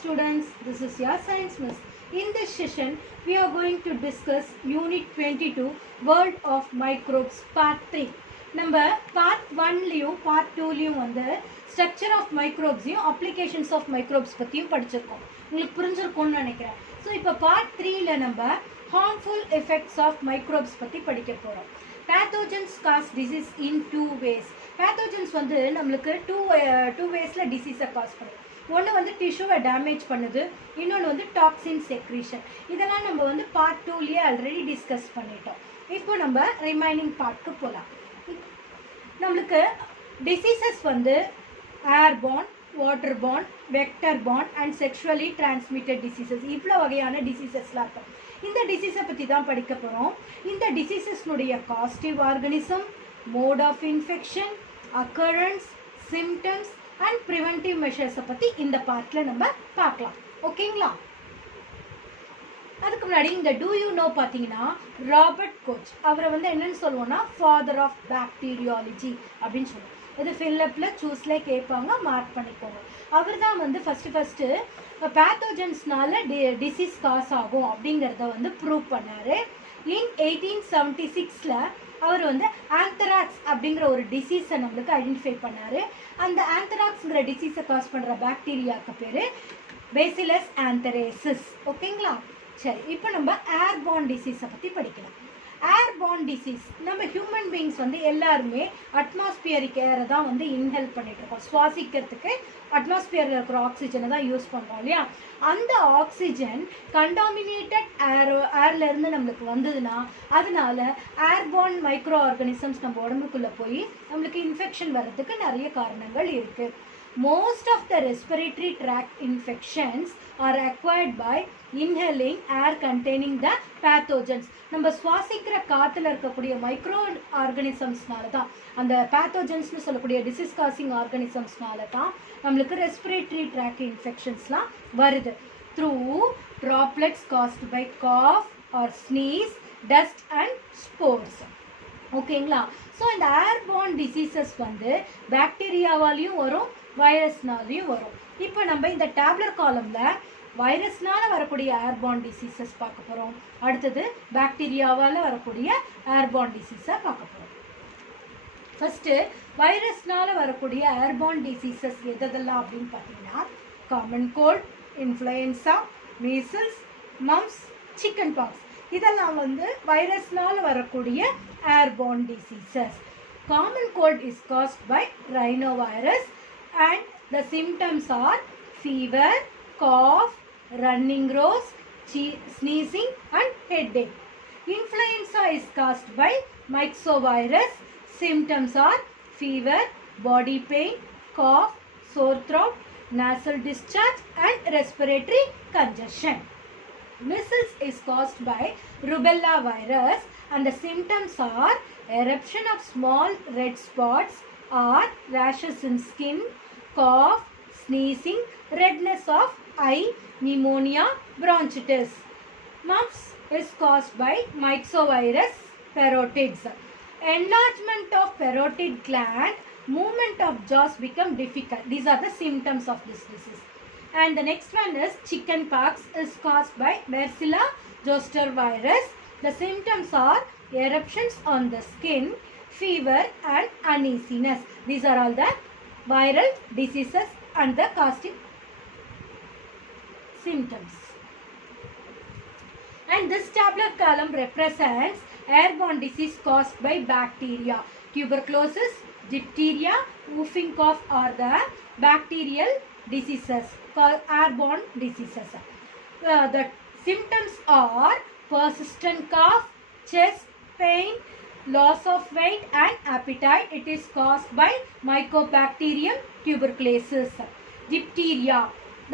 students, this is your science miss. In this session, we are going to discuss Unit 22, World of Microbes, Part 3. நம்ம Part 1லையும் Part 2லையும் வந்து Structure of Microbes-யும் Applications of Microbes பற்றியும் படிச்சிருக்கோம். உங்களுக்கு புரிஞ்சிருக்கும்னு நினைக்கிறேன். So இப்போ Part 3ல நம்ம Harmful Effects of Microbes பற்றி படிக்க போகிறோம். Pathogens cause disease in two ways. Pathogens வந்து நம்மளுக்கு two waysல disease cause பண்ணுது. ஒன்று வந்து டிஷ்யூவை டேமேஜ் பண்ணுது, இன்னொன்று வந்து டாக்ஸின் செக்ரீஷன். இதெல்லாம் நம்ம வந்து பார்ட் 2லேயே ஆல்ரெடி டிஸ்கஸ் பண்ணிட்டோம். இப்போ நம்ம ரிமைனிங் பார்ட்க்கு போகலாம். நம்மளுக்கு டிசீசஸ் வந்து airborne, water born, vector born and sexually transmitted diseases, இவ்வளோ வகையான டிசீசஸ்லாம் இருக்கும். இந்த டிசீஸை பற்றி தான் படிக்க போகிறோம். இந்த டிசீசஸ்னுடைய causative organism, mode of infection, occurrence, symptoms and preventive மெஷர்ஸை பற்றி இந்த பார்ட்டில் நம்ம பார்க்கலாம். ஓகேங்களா? அதுக்கு முன்னாடி இந்த டூ யூ நோ பார்த்தீங்கன்னா ராபர்ட் கோச், அவரை வந்து என்னன்னு சொல்லுவோம்னா ஃபாதர் ஆஃப் பாக்டீரியாலஜி அப்படின்னு சொல்லுவோம். இது ஃபில்லப்பில் சூஸில் கேட்பாங்க, மார்க் பண்ணிக்கோங்க. அவர் தான் வந்து ஃபஸ்ட்டு பேத்தோஜன்ஸ்னால டிசீஸ் காஸ் ஆகும் அப்படிங்கிறத வந்து ப்ரூவ் பண்ணார். இன் 1876ல் அவர் வந்து ஆந்த்ராக்ஸ் அப்படிங்கிற ஒரு டிசீஸை நம்மளுக்கு ஐடென்டிஃபை பண்ணார். அந்த ஆந்த்ராக்ஸுங்கிற டிசீஸை காஸ் பண்ணுற பாக்டீரியாவுக்கு பேர் பேசிலஸ் ஆந்தரேசிஸ். ஓகேங்களா? சரி, இப்போ நம்ம ஏர்பார்ன் டிசீஸை பற்றி படிக்கலாம். ஏர்பார்ன் டிசீஸ், நம்ம ஹியூமன் பீயிங்ஸ் வந்து எல்லாருமே அட்மாஸ்பியரிக் ஏரை தான் வந்து இன்ஹேல் பண்ணிட்டு இருக்கோம். சுவாசிக்கிறதுக்கு அட்மாஸ்பியரில் இருக்கிற ஆக்சிஜனை தான் யூஸ் பண்ணுறோம் இல்லையா? அந்த ஆக்சிஜன் கண்டாமினேட்டட் ஏர்லேருந்து நம்மளுக்கு வந்ததுன்னா அதனால ஏர்பார்ன் மைக்ரோ ஆர்கானிசம்ஸ் நம்ம உடம்புக்குள்ளே போய் நம்மளுக்கு இன்ஃபெக்ஷன் வர்றதுக்கு நிறைய காரணங்கள் இருக்குது. Most of the respiratory tract infections are acquired by inhaling air containing the pathogens. நம்ம சுவாசிக்கிற காற்றுல இருக்கக்கூடிய மைக்ரோ ஆர்கானிசம்ஸ்னால தான், அந்த பேத்தோஜன்ஸ்னு சொல்லக்கூடிய டிசீஸ் காசிங் ஆர்கானிசம்ஸ்னால தான் நம்மளுக்கு ரெஸ்பிரேட்டரி ட்ராக்ட் இன்ஃபெக்ஷன்ஸ்லாம் வருது. Through droplets caused by cough or sneeze, dust and spores. ஓகேங்களா? ஸோ இந்த ஏர்பார்ன் டிசீசஸ் வந்து பாக்டீரியாவாலையும் வரும், வைரஸ்னாலையும் வரும். இப்போ நம்ம இந்த டேப்லர் காலமில் வைரஸ்னால வரக்கூடிய ஏர்பார்ன் டிசீசஸ் பார்க்க போகிறோம். அடுத்தது பாக்டீரியாவால் வரக்கூடிய ஏர்பார்ன் டிசீஸை பார்க்க போகிறோம். ஃபஸ்ட்டு வைரஸ்னால வரக்கூடிய ஏர்பார்ன் டிசீசஸ் எதெல்லாம் அப்படின்னு பார்த்தீங்கன்னா common gold, influenza, measles, mumps, chicken box, இதெல்லாம் வந்து வைரஸ்னால வரக்கூடிய airborne diseases. Common cold is caused by rhinovirus and the symptoms are fever, cough, running nose, sneezing and headache. Influenza is caused by myxovirus. Symptoms are fever, body pain, cough, sore throat, nasal discharge and respiratory congestion. Measles is caused by rubella virus and the symptoms are eruption of small red spots or rashes in skin, cough, sneezing, redness of eye, pneumonia, bronchitis. Mumps is caused by myxovirus parotids. Enlargement of parotid gland, movement of jaws become difficult. These are the symptoms of this disease. And the next one is chicken pox is caused by Bacillus zoster virus. The symptoms are eruptions on the skin, fever and uneasiness. These are all the viral diseases and the caustic symptoms. And this tabular column represents airborne disease caused by bacteria. Tuberculosis, diphtheria, whooping cough are the bacterial diseases, airborne diseases. The symptoms are persistent cough, chest pain, loss of weight and appetite. It is caused by Mycobacterium tuberculosis. Diphtheria.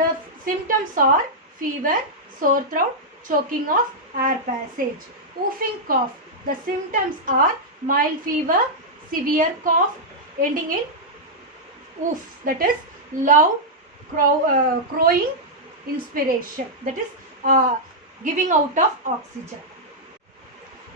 The symptoms are fever, sore throat, choking of air passage. Whooping cough. The symptoms are mild fever, severe cough ending in woof, that is loud crowing inspiration, that is giving out of oxygen.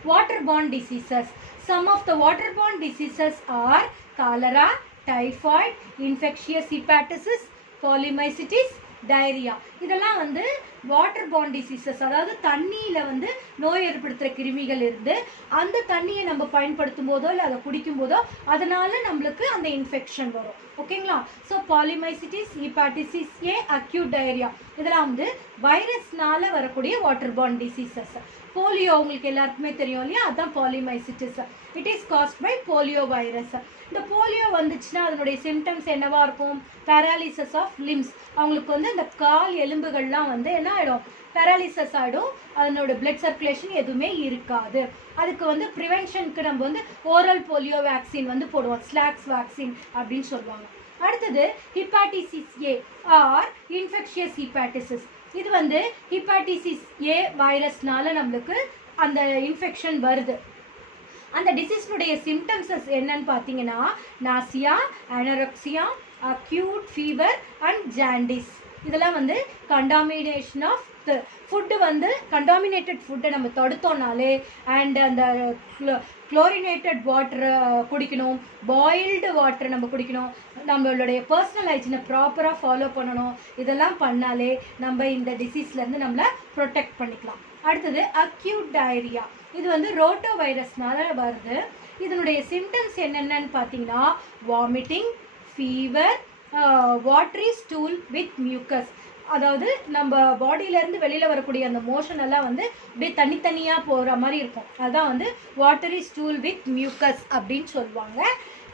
Waterborne diseases. Some of the waterborne diseases are cholera, typhoid, infectious hepatitis, polymyositis, diarrhoea, இதெல்லாம் வந்து water born diseases. அதாவது தண்ணியில் வந்து நோய் ஏற்படுத்துகிற கிருமிகள் இருந்து அந்த தண்ணியை நம்ம பயன்படுத்தும் போதோ இல்லை அதை குடிக்கும் போதோ அதனால நம்மளுக்கு அந்த இன்ஃபெக்ஷன் வரும். ஓகேங்களா? ஸோ பாலிமைசிட்டிஸ், ஹெப்பாட்டிசிஸ் ஏ, அக்யூட் டயரியா, இதெல்லாம் வந்து வைரஸ்னால வரக்கூடிய வாட்டர் பார்ன் டிசீசஸ். போலியோ உங்களுக்கு எல்லாருக்குமே தெரியும் இல்லையா, அதுதான் poliomyelitis. It is caused by polio virus. இந்த போலியோ வந்துச்சுன்னா அதனுடைய சிம்டம்ஸ் என்னவா இருக்கும்? Paralysis of limbs. அவங்களுக்கு வந்து இந்த கால் எலும்புகள்லாம் வந்து என்ன ஆகிடும்? பேராலிசிஸ் ஆகிடும். அதனோட பிளட் சர்க்குலேஷன் எதுவுமே இருக்காது. அதுக்கு வந்து ப்ரிவென்ஷனுக்கு நம்ம வந்து ஓரல் போலியோ வேக்சின் வந்து போடுவோம், ஸ்லாக்ஸ் வேக்சின் அப்படின்னு சொல்லுவாங்க. அடுத்தது ஹெப்பாட்டிசிஸ் ஏ ஆர் இன்ஃபெக்ஷியஸ் ஹெப்பாட்டிசிஸ். இது வந்து ஹெப்பாட்டிசிஸ் ஏ வைரஸ்னால நம்மளுக்கு அந்த இன்ஃபெக்ஷன் வருது. அந்த டிசீஸ்னுடைய சிம்டம்ஸஸ் என்னன்னு பார்த்தீங்கன்னா nausea, anorexia, acute fever and jaundice. இதெல்லாம் வந்து கண்டாமினேஷன் ஆஃப் ஃபுட்டு, வந்து கண்டாமினேட்டட் ஃபுட்டை நம்ம தடுத்தோம்னாலே, அண்ட் அந்த குளோரினேட்டட் வாட்டரை குடிக்கணும், பாயில்டு வாட்டரை நம்ம குடிக்கணும், நம்மளுடைய பர்சனல் ஹைஜீனை ப்ராப்பராக ஃபாலோ பண்ணணும். இதெல்லாம் பண்ணாலே நம்ம இந்த டிசீஸ்லேருந்து நம்மளை ப்ரொடெக்ட் பண்ணிக்கலாம். அடுத்தது அக்யூட் டயரியா. இது வந்து ரோட்டோ வைரஸ்னால வருது. இதனுடைய சிம்டம்ஸ் என்னென்னு பார்த்தீங்கன்னா vomiting, fever, watery stool with mucus. அதாவது நம்ம பாடியிலேருந்து வெளியில் வரக்கூடிய அந்த மோஷன் எல்லாம் வந்து அப்படியே தனித்தனியாக போகிற மாதிரி இருக்கும். அதுதான் வந்து வாட்டரி ஸ்டூல் வித் மியூக்கஸ் அப்படின்னு சொல்லுவாங்க.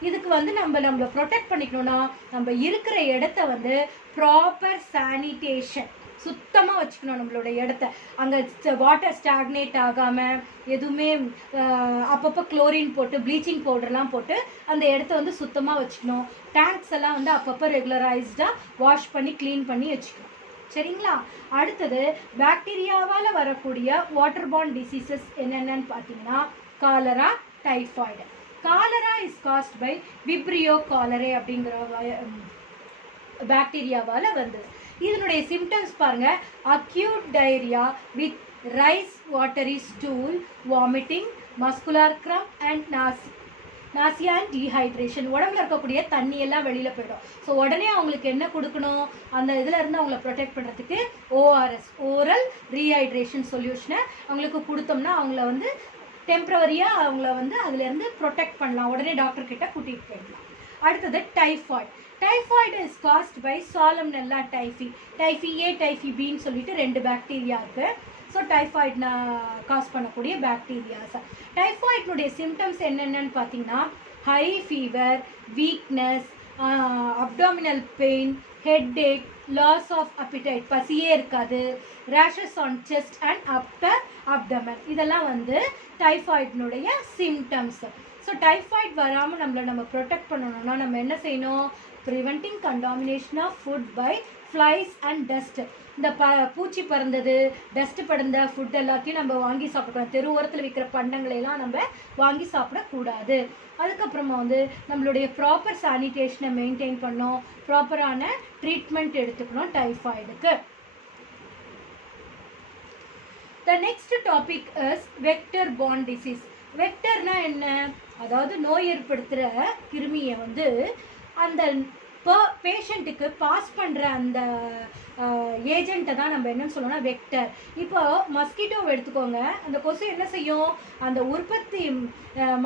இதுக்கு வந்து நம்மளை ப்ரொடெக்ட் பண்ணிக்கணும்னா நம்ம இருக்கிற இடத்த வந்து ப்ராப்பர் சானிடேஷன், சுத்தமாக வச்சுக்கணும் நம்மளோட இடத்த. அங்கே வாட்டர் ஸ்டாக்னேட் ஆகாமல் எதுவுமே அப்பப்போ குளோரின் போட்டு ப்ளீச்சிங் பவுடர்லாம் போட்டு அந்த இடத்த வந்து சுத்தமாக வச்சுக்கணும். டேங்க்ஸ் எல்லாம் வந்து அப்பப்போ ரெகுலரைஸ்டாக வாஷ் பண்ணி க்ளீன் பண்ணி வச்சுக்கணும். சரிங்களா? அடுத்தது பாக்டீரியாவால் வரக்கூடிய வாட்டர் பார்ன் டிசீசஸ் என்னென்னு பார்த்தீங்கன்னா cholera, typhoid. Cholera is caused by vibrio cholerae அப்படிங்கிற பாக்டீரியாவால் வந்தது. இதனுடைய சிம்டம்ஸ் பாருங்க, acute diarrhoea with rice, watery stool, vomiting, muscular cramp and nausea and dehydration. உடம்புல இருக்கக்கூடிய தண்ணி எல்லாம் வெளியில் போயிடும். ஸோ உடனே அவங்களுக்கு என்ன கொடுக்கணும்? அந்த இதில் இருந்து அவங்கள ப்ரொடெக்ட் பண்ணுறதுக்கு ஓஆர்எஸ், ஓரல் ரீஹைட்ரேஷன் சொல்யூஷனை அவங்களுக்கு கொடுத்தோம்னா அவங்கள வந்து டெம்பரவரியாக அவங்கள வந்து அதுலேருந்து ப்ரொடெக்ட் பண்ணலாம். உடனே டாக்டர் கிட்ட கூட்டிகிட்டு போயிடலாம். அடுத்தது typhoid. Typhoid is caused by salmonella typhi. Typhi A, typhi பின்னு சொல்லிட்டு 2 பாக்டீரியா இருக்குது. ஸோ டைஃபாய்டு காஸ் பண்ணக்கூடிய பாக்டீரியாஸ். டைஃபாய்டுனுடைய சிம்டம்ஸ் என்னென்னு பார்த்தீங்கன்னா high fever, weakness, abdominal pain, headache, loss of appetite, பசியே இருக்காது, rashes on chest and upper abdomen. இதெல்லாம் வந்து டைஃபாய்டுனுடைய சிம்டம்ஸ். ஸோ டைஃபாய்டு வராமல் நம்ம ப்ரொடெக்ட் பண்ணணும்னா நம்ம என்ன செய்யணும்? Preventing contamination of food by flies and dust. இந்த பூச்சி பறந்தது, டஸ்ட்டு பறந்த ஃபுட் எல்லாத்தையும் நம்ம வாங்கி சாப்பிட்றோம். தெரு ஓரத்தில் விற்கிற பண்டங்களையெல்லாம் நம்ம வாங்கி சாப்பிடக்கூடாது. அதுக்கப்புறமா வந்து நம்மளுடைய ப்ராப்பர் சானிடேஷனை மெயின்டைன் பண்ணோம், ப்ராப்பரான ட்ரீட்மெண்ட் எடுத்துக்கணும் டைஃபாய்டுக்கு. The next topic is vector borne disease. வெக்டர்னா என்ன? அதாவது நோய் ஏற்படுத்துகிற கிருமியை வந்து அந்த பேஷண்ட்டுக்கு பாஸ் பண்ணுற அந்த ஏஜெண்ட்டை தான் நம்ம என்னன்னு சொல்லணும்னா வெக்டர். இப்போ மஸ்கிட்டோவை எடுத்துக்கோங்க. அந்த கொசு என்ன செய்யும்? அந்த உற்பத்தி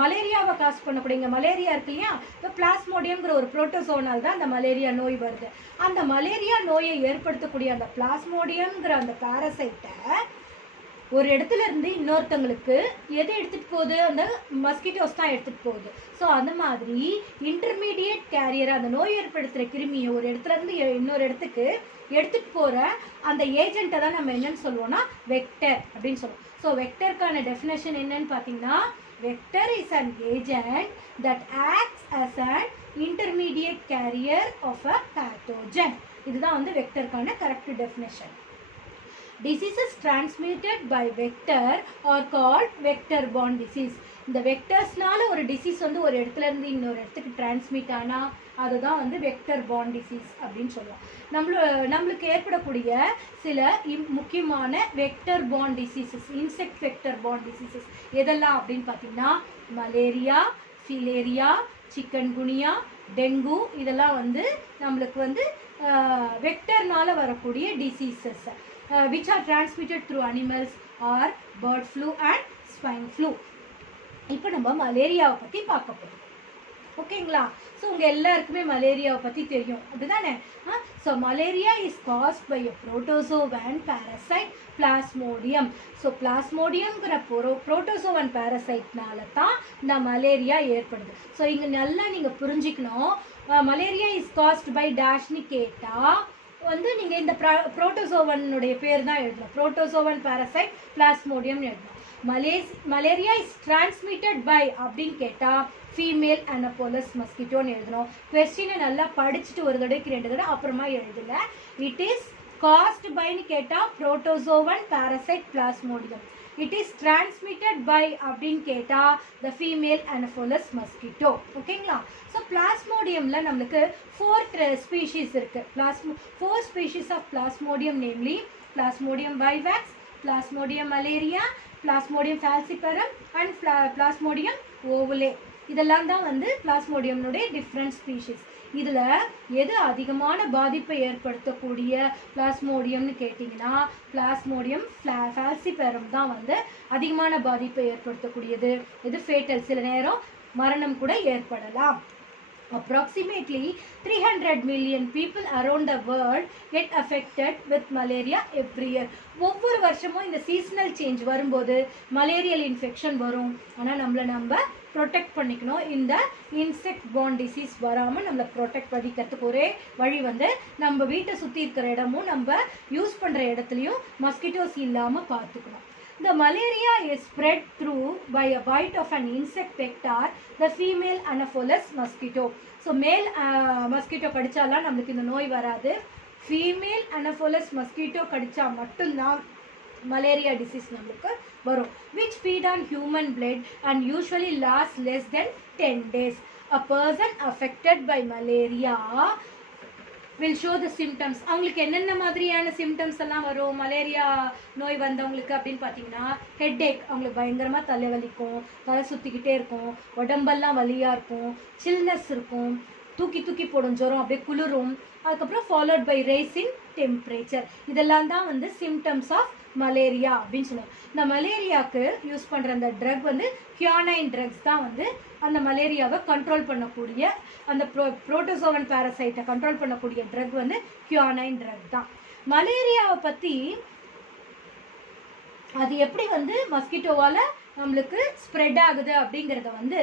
மலேரியாவை காஸ் பண்ணக்கூடிய மலேரியா இருக்கு இல்லையா, இப்போ பிளாஸ்மோடியம்ங்கிற ஒரு புரோட்டோசோனால் தான் அந்த மலேரியா நோய் வருது. அந்த மலேரியா நோயை ஏற்படுத்தக்கூடிய அந்த பிளாஸ்மோடியம்ங்கிற அந்த பாரசைட்டை ஒரு இடத்துல இருந்து இன்னொருத்தங்களுக்கு எது எடுத்துகிட்டு போகுது? அந்த மஸ்கிட்டோஸ் தான் எடுத்துகிட்டு போகுது. ஸோ அந்த மாதிரி இன்டர்மீடியேட் கேரியர், அந்த நோய் ஏற்படுத்துகிற கிருமியை ஒரு இடத்துல இருந்து இன்னொரு இடத்துக்கு எடுத்துகிட்டு போகிற அந்த ஏஜெண்ட்டை தான் நம்ம என்னன்னு சொல்லுவோம்னா வெக்டர் அப்படின்னு சொல்லுவோம். ஸோ வெக்டருக்கான டெஃபினேஷன் என்னன்னு பார்த்தீங்கன்னா vector is an agent that acts as an intermediate carrier of a pathogen. இதுதான் வந்து வெக்டருக்கான correct definition. Diseases transmitted by vector are called vector borne disease. இந்த வெக்டர்ஸ்னால ஒரு டிசீஸ் வந்து ஒரு இடத்துல இருந்து இன்னொரு இடத்துக்கு டிரான்ஸ்மிட் ஆனால் அதுதான் வந்து வெக்டர் பார்ன் டிசீஸ் அப்படின்னு சொல்லுவோம். நம்மளுக்கு ஏற்படக்கூடிய சில முக்கியமான vector born diseases, insect vector born diseases எதெல்லாம் அப்படின்னு பார்த்தீங்கன்னா மலேரியா, ஃபிலேரியா, சிக்கன்குனியா, டெங்கு, இதெல்லாம் வந்து நம்மளுக்கு வந்து வெக்டர்னால வரக்கூடிய diseases which are transmitted through animals or bird flu and swine flu. இப்போ நம்ம மலேரியாவை பற்றி பார்க்க போகிறோம். ஓகேங்களா? ஸோ உங்கள் எல்லாருக்குமே மலேரியாவை பற்றி தெரியும் அப்படிதானே? So malaria is caused by a protozoan parasite plasmodium. So பிளாஸ்மோடியம்ங்கிற புரோட்டோசோவன் பாரசைட்னால தான் இந்த மலேரியா ஏற்படுது. ஸோ இங்கே நல்லா நீங்கள் புரிஞ்சுக்கணும். மலேரியா இஸ் காஸ்ட் பை டேஷ்னு கேட்டால் வந்து நீங்கள் இந்த புரோட்டோசோவனுடைய பேர் தான் எழுதணும். புரோட்டோசோவன் பாரசைட் பிளாஸ்மோடியம் எழுதணும். மலேரியா இஸ் டிரான்ஸ்மிட்டட் பை அப்படின்னு கேட்டால் ஃபீமேல் அனபோலஸ் மஸ்கிட்டோன்னு எழுதணும். கொஸ்டினை நல்லா படிச்சுட்டு ஒரு தடவைக்கு 2 தடவை அப்புறமா எழுதுங்க. இட் இஸ் காஸ்ட் பைன்னு கேட்டால் protozoan parasite plasmodium. It is transmitted by அப்படின்னு கேட்டால் த ஃபீமேல் அனபோலஸ் மஸ்கிட்டோ. ஓகேங்களா? ஸோ பிளாஸ்மோடியமில் நம்மளுக்கு 4 ஸ்பீஷீஸ் இருக்குது. 4 species of plasmodium, namely plasmodium vivax, plasmodium malariae, plasmodium falciparum and plasmodium ovale. இதெல்லாம் தான் வந்து பிளாஸ்மோடியம்னுடைய டிஃப்ரெண்ட் ஸ்பீஷீஸ். இதில் எது அதிகமான பாதிப்பை ஏற்படுத்தக்கூடிய பிளாஸ்மோடியம்னு கேட்டிங்கன்னா பிளாஸ்மோடியம் ஃபால்சிபரம் தான் வந்து அதிகமான பாதிப்பை ஏற்படுத்தக்கூடியது. இது ஃபேட்டல், சில நேரம் மரணம் கூட ஏற்படலாம். Approximately 300 million people around the world get affected with malaria every year. ஒவ்வொரு வருஷமும் இந்த சீசனல் சேஞ்ச் வரும்போது மலேரியல் இன்ஃபெக்ஷன் வரும். ஆனால் நம்ம ப்ரொடெக்ட் பண்ணிக்கணும். இந்த இன்செக்ட் பார்ன் டிசீஸ் வராமல் நம்மளை ப்ரொடெக்ட் பண்ணிக்கிறதுக்கு ஒரே வழி வந்து நம்ம வீட்டை சுற்றி இருக்கிற இடமும் நம்ம யூஸ் பண்ணுற இடத்துலையும் மஸ்கிட்டோஸ் இல்லாமல் பார்த்துக்கணும். The malaria is spread through by a bite of an insect vector, the female Anopheles mosquito. So male mosquito கடிச்சாலாம் நம்மளுக்கு இந்த நோய் வராது. ஃபீமேல் Anopheles mosquito கடிச்சா மட்டும்தான் மலேரியா டிசீஸ் நம்மளுக்கு வரும். which feed on human blood and usually last less than 10 days. A person affected by malaria will show the symptoms. அவங்களுக்கு என்னென்ன மாதிரியான சிம்டம்ஸ் எல்லாம் வரும் மலேரியா நோய் வந்தவங்களுக்கு அப்படின்னு பார்த்தீங்கன்னா ஹெட்ஏக், அவங்களுக்கு பயங்கரமாக தலைவலிக்கும், தலை சுற்றிக்கிட்டே இருக்கும், உடம்பெல்லாம் வலியாக இருக்கும், சில்னஸ் இருக்கும், தூக்கி போடும், ஜுரம் அப்படியே குளிரும், அதுக்கப்புறம் followed by rise in temperature. இதெல்லாம் தான் வந்து சிம்டம்ஸ் ஆஃப் மலேரியா அப்படின்னு சொல்லுவாங்க. இந்த மலேரியாவுக்கு யூஸ் பண்ணுற அந்த ட்ரக் வந்து கியானைன் ட்ரக்ஸ் தான் வந்து அந்த மலேரியாவை கண்ட்ரோல் பண்ணக்கூடிய, அந்த புரோட்டோசோவன் பாரசைட்டை கண்ட்ரோல் பண்ணக்கூடிய ட்ரக் வந்து கியானைன் ட்ரக் தான். மலேரியாவை பற்றி அது எப்படி வந்து மஸ்கிட்டோவால் நம்மளுக்கு ஸ்ப்ரெட் ஆகுது அப்படிங்கிறத வந்து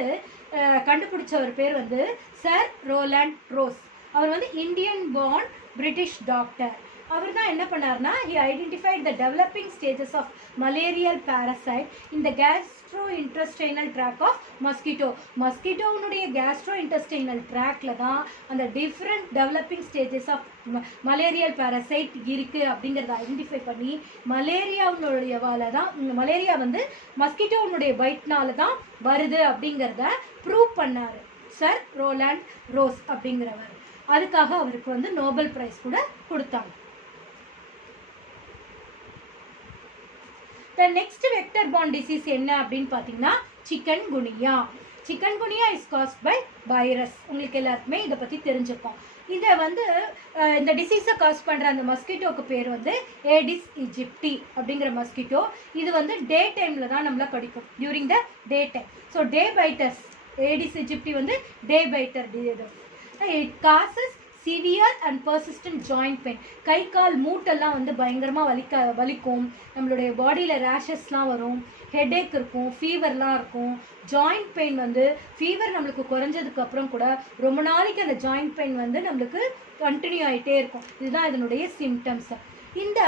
கண்டுபிடிச்சவர் பேர் வந்து சர் ரோலாண்ட் ரோஸ். அவர் வந்து இந்தியன் பார்ன் பிரிட்டிஷ் டாக்டர். அவர் தான் என்ன பண்ணார்னா, he identified the developing stages of malarial parasite in the gastrointestinal tract of mosquito. மஸ்கிட்டோனுடைய gastrointestinal tractல தான் அந்த different developing stages of malarial parasite இருக்கு அப்படிங்கிறத ஐடென்டிஃபை பண்ணி மலேரியா வந்து மஸ்கிட்டோனுடைய பைட்னால தான் வருது அப்படிங்கிறத ப்ரூவ் பண்ணார் சர் ரோலாண்ட் ரோஸ் அப்படிங்கிறவர். அதுக்காக அவருக்கு வந்து நோபல் பிரைஸ் கூட கொடுத்தாங்க. The next vector borne disease என்ன அப்படின்னு பார்த்தீங்கன்னா chikungunya. Chikungunya is caused by virus. உங்களுக்கு எல்லாருக்குமே இதை பற்றி தெரிஞ்சுப்போம். இதை வந்து இந்த டிசீஸை காஸ் பண்ணுற அந்த மஸ்கிட்டோக்கு பேர் வந்து ஏடிஸ் இஜிப்டி அப்படிங்கிற மஸ்கிட்டோ. இது வந்து டே டைமில் தான் நம்மளை கடிக்கும், during the day time. So day biters, aedes aegypti வந்து day biter. It causes severe and persistent joint pain. கை கால் மூட்டெல்லாம் வந்து பயங்கரமாக வலிக்கும், நம்மளுடைய பாடியில் ரேஷஸ்லாம் வரும், ஹெட்ஏக் இருக்கும், ஃபீவர்லாம் இருக்கும். ஜாயிண்ட் பெயின் வந்து ஃபீவர் நம்மளுக்கு குறைஞ்சதுக்கப்புறம் கூட ரொம்ப நாளைக்கு அந்த ஜாயிண்ட் பெயின் வந்து நம்மளுக்கு கண்டினியூ ஆகிட்டே இருக்கும். இதுதான் இதனுடைய சிம்டம்ஸ். இந்த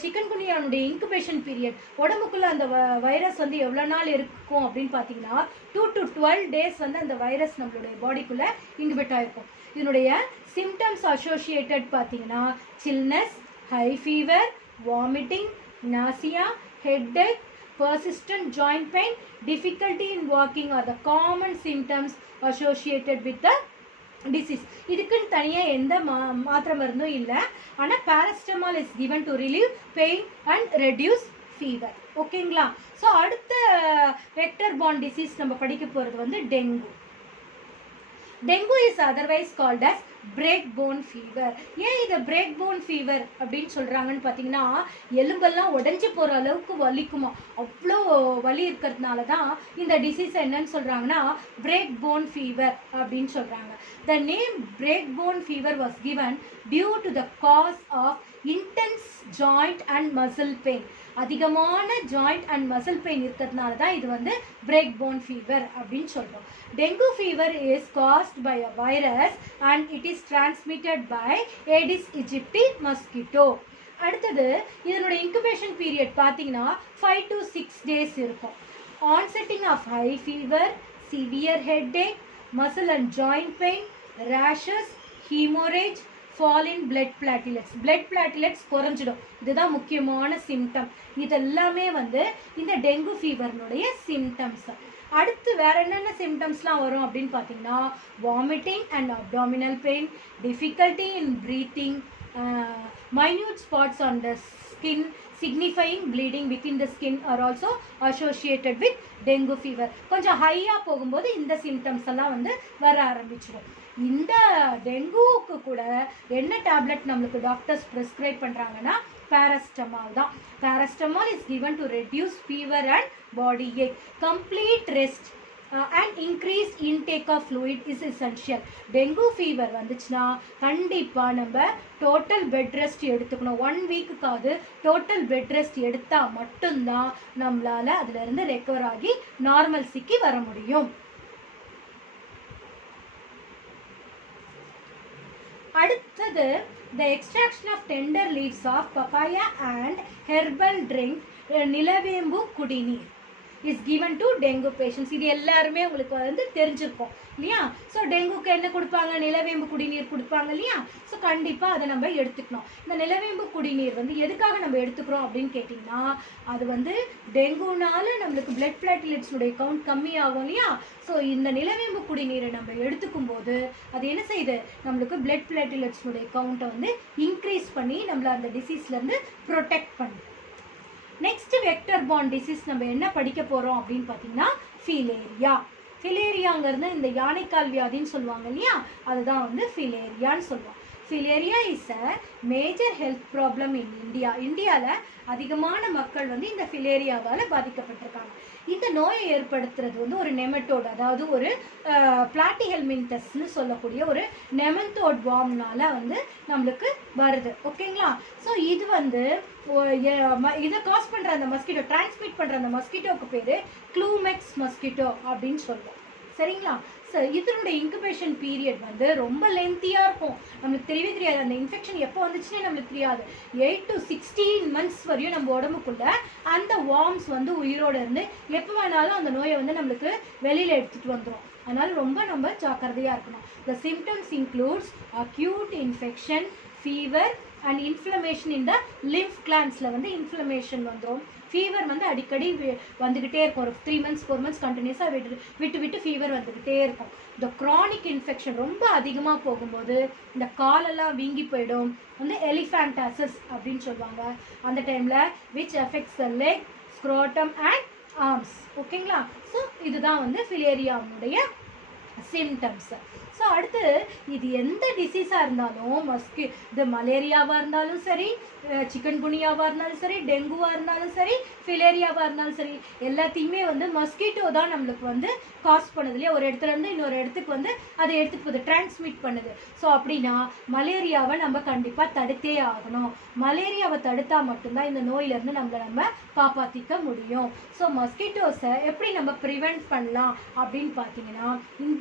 சிக்கன்குனியானுடைய இன்குபேஷன் பீரியட், உடம்புக்குள்ளே அந்த வைரஸ் வந்து எவ்வளோ நாள் இருக்கும் அப்படின்னு பார்த்தீங்கன்னா 2 to 12 days வந்து அந்த வைரஸ் நம்மளுடைய பாடிக்குள்ளே இன்குபேட் ஆகிருக்கும். இதனுடைய சிம்டம்ஸ் அசோசியேட்டட் பார்த்தீங்கன்னா chillness, high fever, vomiting, nausea, headache, persistent joint pain, difficulty in walking are the common symptoms associated with the disease. இதுக்குன்னு தனியாக எந்த மாத்திரை மருந்தும் இல்லை. ஆனால் paracetamol is given to relieve pain and reduce fever. ஓகேங்களா? So அடுத்த வெக்டர் பார்ன் டிசீஸ் நம்ம படிக்க போகிறது வந்து dengue. Dengue is otherwise called as break bone fever. ஏன் இதை பிரேக் போன் ஃபீவர் அப்படின்னு சொல்கிறாங்கன்னு பார்த்தீங்கன்னா, எலும்பெல்லாம் உடஞ்சி போகிற அளவுக்கு வலிக்குமா, அவ்வளோ வலி இருக்கிறதுனால தான் இந்த டிசீஸ் என்னன்னு சொல்கிறாங்கன்னா பிரேக் போன் ஃபீவர் அப்படின்னு சொல்கிறாங்க. The name break bone fever was given due to the cause of intense joint and muscle pain. அதிகமான ஜாயிண்ட் அண்ட் மசில் பெயின் இருக்கிறதுனால தான் இது வந்து பிரேக் போன் ஃபீவர் அப்படின்னு சொல்கிறோம். Dengue fever is caused by a virus and it is transmitted by aedes aegypti mosquito. அடுத்தது இதனோட incubation period பார்த்தீங்கன்னா 5 to 6 days இருக்கும். Onsetting of high fever, severe headache, muscle and joint pain, rashes, haemorrhage, fall in blood platelets. Blood platelets குறைஞ்சிடும். இதுதான் முக்கியமான symptom. இதெல்லாமே வந்து இந்த டெங்கு ஃபீவர்னுடைய சிம்டம்ஸ். அடுத்து வேற என்னென்ன சிம்டம்ஸ்லாம் வரும் அப்படின்னு பார்த்தீங்கன்னா, vomiting and abdominal pain, difficulty in breathing, minute spots on the skin signifying bleeding within the skin are also associated with dengue fever. கொஞ்சம் ஹையாக போகும்போது இந்த சிம்டம்ஸ் எல்லாம் வந்து வர ஆரம்பிச்சிடும். இந்த டெங்குவுக்கு கூட என்ன டேப்லெட் நம்மளுக்கு டாக்டர்ஸ் ப்ரிஸ்கிரைப் பண்ணுறாங்கன்னா paracetamol தான். Paracetamol is given to reduce fever and body ache. Complete rest and increased intake of fluid is essential. Dengue fever வந்துச்சுன்னா கண்டிப்பாக நம்ம டோட்டல் பெட் ரெஸ்ட் எடுத்துக்கணும். 1 வீக்குக்காவது டோட்டல் பெட் ரெஸ்ட் எடுத்தால் மட்டும்தான் நம்மளால் அதிலிருந்து ரெக்கவர் ஆகி நார்மல்சிக்கு வர முடியும். அடுத்தது the extraction of tender leaves of papaya and herbal drink நிலவேம்பு குடிநீர் is given to dengue patients. இது எல்லாருமே உங்களுக்கு வந்து தெரிஞ்சிருக்கும் இல்லையா? ஸோ டெங்குக்கு என்ன கொடுப்பாங்க? நிலவேம்பு குடிநீர் கொடுப்பாங்க இல்லையா? ஸோ கண்டிப்பாக அதை நம்ம எடுத்துக்கணும். இந்த நிலவேம்பு குடிநீர் வந்து எதுக்காக நம்ம எடுத்துக்கிறோம் அப்படின்னு கேட்டிங்கன்னா, அது வந்து டெங்குனால நம்மளுக்கு பிளட் பிளாட்டிலெட்ஸுடைய கவுண்ட் கம்மியாகும் இல்லையா? ஸோ இந்த நிலவேம்பு குடிநீரை நம்ம எடுத்துக்கும் போது அது என்ன செய்யுது? நம்மளுக்கு பிளட் பிளாட்டிலெட்ஸுடைய கவுண்ட்டை வந்து இன்க்ரீஸ் பண்ணி நம்மளை அந்த டிசீஸ்லேருந்து ப்ரொடெக்ட் பண்ணுது. நெக்ஸ்ட் வெக்டர் பார்ன் டிசீஸ் நம்ம என்ன படிக்க போகிறோம் அப்படின்னு பார்த்தீங்கன்னா ஃபிலேரியா. ஃபிலேரியாங்கிறது இந்த யானைக்கால் வியாதின்னு சொல்லுவாங்க இல்லையா? அதுதான் வந்து ஃபிலேரியான்னு சொல்லுவோம். Filaria is a major health problem in India. இந்தியாவில் அதிகமான மக்கள் வந்து இந்த ஃபிலேரியாவால் பாதிக்கப்பட்டிருக்காங்க. இந்த நோயை ஏற்படுத்துறது வந்து ஒரு நெமட்டோட், அதாவது ஒரு பிளாட்டிஹெல்மின்தஸ்ன்னு சொல்லக்கூடிய ஒரு நெமட்டோட் வார்ம்னால வந்து நம்மளுக்கு வருது. ஓகேங்களா? ஸோ இது வந்து இதை காஸ் பண்ணுற அந்த மஸ்கிட்டோ, டிரான்ஸ்மிட் பண்ணுற அந்த மஸ்கிட்டோவுக்கு பேர் க்ளூமெக்ஸ் மஸ்கிட்டோ அப்படின்னு சொல்லுவோம். சரிங்களா? ஸோ இதனுடைய இன்குபேஷன் பீரியட் வந்து ரொம்ப லென்த்தியாக இருக்கும். நம்மளுக்கு தெரியவே தெரியாது. அந்த இன்ஃபெக்ஷன் எப்போ வந்துச்சுன்னே நம்மளுக்கு தெரியாது. 8 to 16 months வரையும் நம்ம உடம்புக்குள்ள அந்த வார்ம்ஸ் வந்து உயிரோடு இருந்து எப்போ வேணாலும் அந்த நோயை வந்து நம்மளுக்கு வெளியில் எடுத்துகிட்டு வந்துடும். அதனால் ரொம்ப நம்ம ஜாக்கிரதையாக இருக்கணும். The symptoms includes acute infection, fever and inflammation இந்த லிம்ஃப் கிளான்ஸில் வந்து இன்ஃப்ளமேஷன் வந்துடும். ஃபீவர் வந்து அடிக்கடி வந்துக்கிட்டே இருக்கும். ஒரு 3 months 4 months கண்டினியூஸாக விட்டு ஃபீவர் வந்துக்கிட்டே இருக்கும். இந்த க்ரானிக் இன்ஃபெக்ஷன் ரொம்ப அதிகமாக போகும்போது இந்த காலெல்லாம் வீங்கி போயிடும். வந்து எலிஃபேண்டாசிஸ் அப்படின்னு சொல்லுவாங்க. அந்த டைமில் which affects the leg, scrotum and arms. ஓகேங்களா? ஸோ இதுதான் வந்து ஃபிலேரியாவுடைய சிம்டம்ஸ். ஸோ அடுத்து இது எந்த டிசீஸாக இருந்தாலும் இது மலேரியாவாக இருந்தாலும் சரி, சிக்கன் குனியாவாக இருந்தாலும் சரி, டெங்குவாக இருந்தாலும் சரி, ஃபிலேரியாவாக இருந்தாலும் சரி, எல்லாத்தையுமே வந்து மஸ்கிட்டோ தான் நம்மளுக்கு வந்து காஸ் பண்ணுது இல்லையா? ஒரு இடத்துலேருந்து இன்னொரு இடத்துக்கு வந்து அதை எடுத்துகிட்டு போகுது, டிரான்ஸ்மிட் பண்ணுது. ஸோ அப்படின்னா மலேரியாவை நம்ம கண்டிப்பாக தடுத்தே ஆகணும். மலேரியாவை தடுத்தால் மட்டும்தான் இந்த நோயிலேருந்து நம்ம காப்பாற்றிக்க முடியும். ஸோ மஸ்கிட்டோஸை எப்படி நம்ம ப்ரிவெண்ட் பண்ணலாம் அப்படின்னு பார்த்தீங்கன்னா,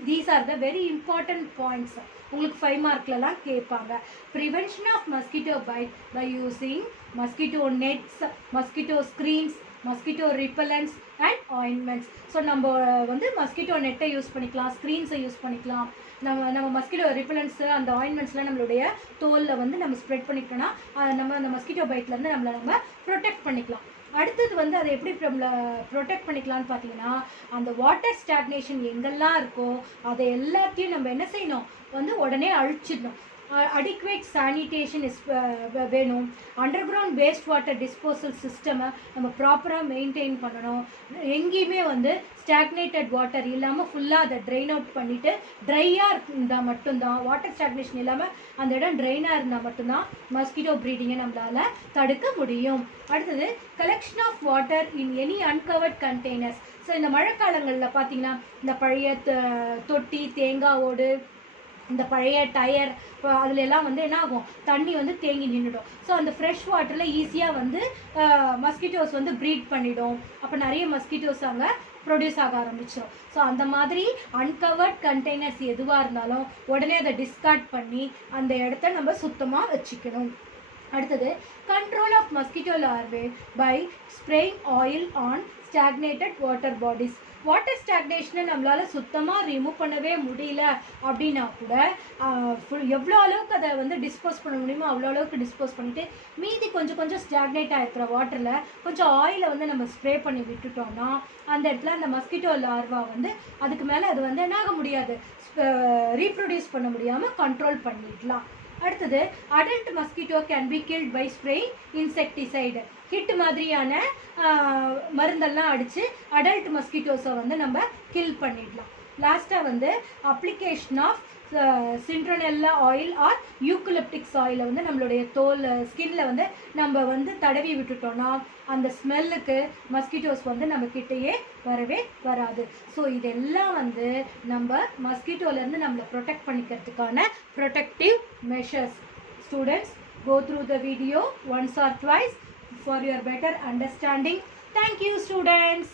these are the very important points. உங்களுக்கு 5 மார்க்லலாம் கேட்பாங்க. Prevention of mosquito bite by using mosquito nets, mosquito screens, mosquito repellents and ointments. So நம்ம வந்து மஸ்கிட்டோ நெட்டை யூஸ் பண்ணிக்கலாம், ஸ்க்ரீன்ஸை யூஸ் பண்ணிக்கலாம். நம்ம மஸ்கிட்டோ ரிப்பலன்ஸு அந்த ஆயின்மெண்ட்ஸ்லாம் நம்மளுடைய தோலில் வந்து நம்ம ஸ்ப்ரெட் பண்ணிக்கிட்டோன்னா நம்ம அந்த மஸ்கிட்டோ பைட்லேருந்து நம்ம ப்ரொடெக்ட் பண்ணிக்கலாம். அடுத்தது வந்து அதை எப்படி நம்மளை ப்ரொடெக்ட் பண்ணிக்கலான்னு பார்த்தீங்கன்னா, அந்த வாட்டர் ஸ்டாக்னேஷன் எங்கெல்லாம் இருக்கோ அதை எல்லாத்தையும் நம்ம என்ன செய்யணும்? வந்து உடனே அழிச்சிடணும். அடிக்வேட் சானிடேஷன் வேணும். Under ground waste water disposal சிஸ்டமை நம்ம ப்ராப்பராக மெயின்டைன் பண்ணணும். எங்கேயுமே வந்து ஸ்டாக்னேட்டட் வாட்டர் இல்லாமல் ஃபுல்லாக அதை ட்ரைன் அவுட் பண்ணிவிட்டு ட்ரையாக இருந்தால் மட்டும்தான், வாட்டர் ஸ்டாக்னேஷன் இல்லாமல் அந்த இடம் ட்ரைனாக இருந்தால் மட்டும்தான் மஸ்கிட்டோ ப்ரீடிங்கை நம்மளால் தடுக்க முடியும். அடுத்தது collection of water in any uncovered containers. So இந்த மழைக்காலங்களில் பார்த்தீங்கன்னா இந்த பழைய தொட்டி, தேங்காய் ஓடு, இந்த பழைய டயர், அதில் எல்லாம் வந்து என்ன ஆகும், தண்ணி வந்து தேங்கி நின்றுடும். ஸோ அந்த ஃப்ரெஷ் வாட்டரில் ஈஸியாக வந்து மஸ்கிட்டோஸ் வந்து ப்ரீட் பண்ணிடும். அப்போ நிறைய மஸ்கிட்டோஸ் அங்கே ப்ரொடியூஸ் ஆக ஆரம்பிச்சிடும். ஸோ அந்த மாதிரி அன்கவர்ட் கண்டெய்னர்ஸ் எதுவாக இருந்தாலும் உடனே அதை டிஸ்கார்ட் பண்ணி அந்த இடத்த நம்ம சுத்தமாக வச்சுக்கணும். அடுத்தது control of mosquito larvae by spraying oil on stagnated water bodies. Water ஸ்டாக்னேஷனை நம்மளால் சுத்தமாக ரிமூவ் பண்ணவே முடியல அப்படின்னா கூட எவ்வளோ அளவுக்கு அதை வந்து டிஸ்போஸ் பண்ண முடியுமோ அவ்வளோ அளவுக்கு டிஸ்போஸ் பண்ணிவிட்டு மீதி கொஞ்சம் கொஞ்சம் ஸ்டாக்னேட் ஆகிருக்கிற வாட்டரில் கொஞ்சம் ஆயிலை வந்து நம்ம ஸ்ப்ரே பண்ணி விட்டுட்டோம்னா அந்த இடத்துல அந்த மஸ்கிட்டோ லார்வா வந்து அதுக்கு மேலே அது வந்து என்ன ஆக முடியாது, ரீப்ரொடியூஸ் பண்ண முடியாமல் கண்ட்ரோல் பண்ணிடலாம். அடுத்தது adult mosquito can be killed by spraying insecticide. Hit மாதிரியான மருந்தெல்லாம் அடித்து அடல்ட் மஸ்கிட்டோஸை வந்து நம்ம கில் பண்ணிடலாம். லாஸ்ட்டாக வந்து அப்ளிகேஷன் ஆஃப் சிண்ட்ரனெல்லா ஆயில் ஆர் யூக்கலிப்டிக்ஸ் ஆயிலை வந்து நம்மளுடைய தோல் ஸ்கின்ல வந்து நம்ம வந்து தடவி விட்டுட்டோம்னா அந்த ஸ்மெல்லுக்கு மஸ்கிட்டோஸ் வந்து நம்ம கிட்டேயே வரவே வராது. ஸோ இதெல்லாம் வந்து நம்ம மஸ்கிட்டோலேருந்து நம்மளை ப்ரொடெக்ட் பண்ணிக்கிறதுக்கான protective measures. Students, go through the video once or twice for your better understanding. Thank you, students.